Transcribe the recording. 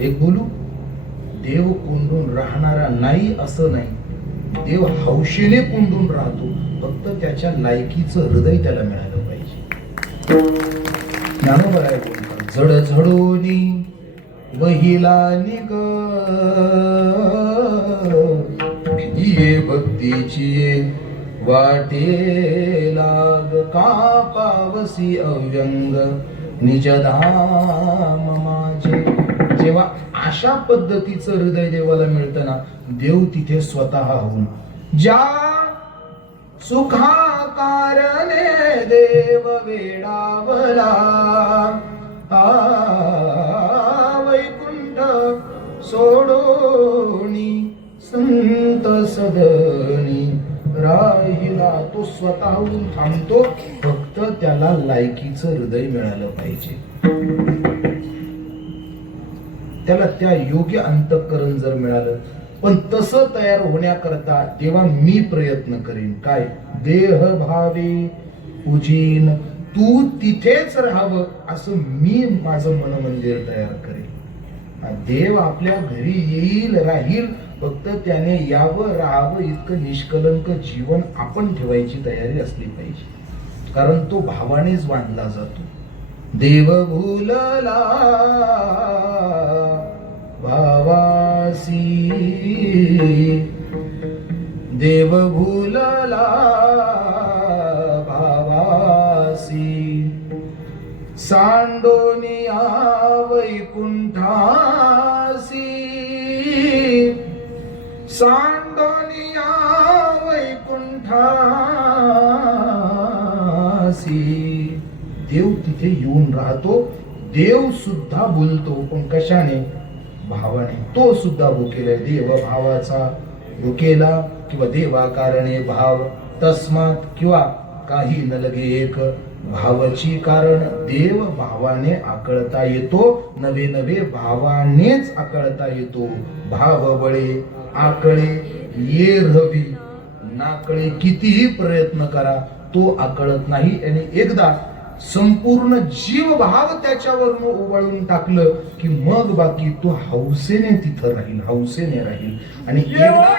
एक बोलू, देव कोंडून राहणारा नाही असं नाही, देव हौशेने कोंडून राहतो, फक्त त्याच्या लायकीचं हृदय त्याला मिळालं पाहिजे. ज्ञानोबा राय बोलतात, झड झडोनी वहिला निग ये भक्तीची वाटे लाग, का पावसी अव्यंग निजधाम माझे. जेव्हा अशा पद्धतीचं हृदय देवाला मिळतं ना, देव तिथे स्वतः होऊन, ज्या सुखा कारणे देव वेडावला, वैकुंठ सोडोनी संत सदनी राहिला. तो स्वतःहून थांबतो, फक्त त्याला लायकीचं हृदय मिळालं पाहिजे. त्याला त्या योग्य अंतःकरण जर मिळालं. पण तसं तयार होण्याकरता तेव्हा मी प्रयत्न करीन. काय? देह भावे पूजीन, तू तिथेच राहावं असं मी माझं मनमंदिर तयार करेन. देव आपल्या घरी येईल, राहील, फक्त त्याने यावं, राहावं इतकं निष्कलंक जीवन आपण ठेवायची तयारी असली पाहिजे. कारण तो भावानेच बांधला जातो. देव भूलला भावासी, देव भूलला भावासी, सांडोनिया वैकुंठासी, सांडोनिया वैकुंठासी. देव तिथे येऊन राहतो. देव सुद्धा बोलतो, पण कशाने? भावाने. तो सुद्धा भुकेला, देव भावाचा भुकेला, किंवा देवा कारणे भाव तस्मात, किंवा काही न लगे एक भावाची कारण. देव भावाने आकळता येतो, नवे नवे भावानेच आकळता येतो. भाव बळे आकळे ये रवी, नाकळे कितीही प्रयत्न करा तो आकळत नाही. आणि एकदा संपूर्ण जीव भाव त्याच्यावरून उबाळून टाकलं की मग बाकी तो हौसेने तिथं राहील, हौसेने राहील. आणि एकदा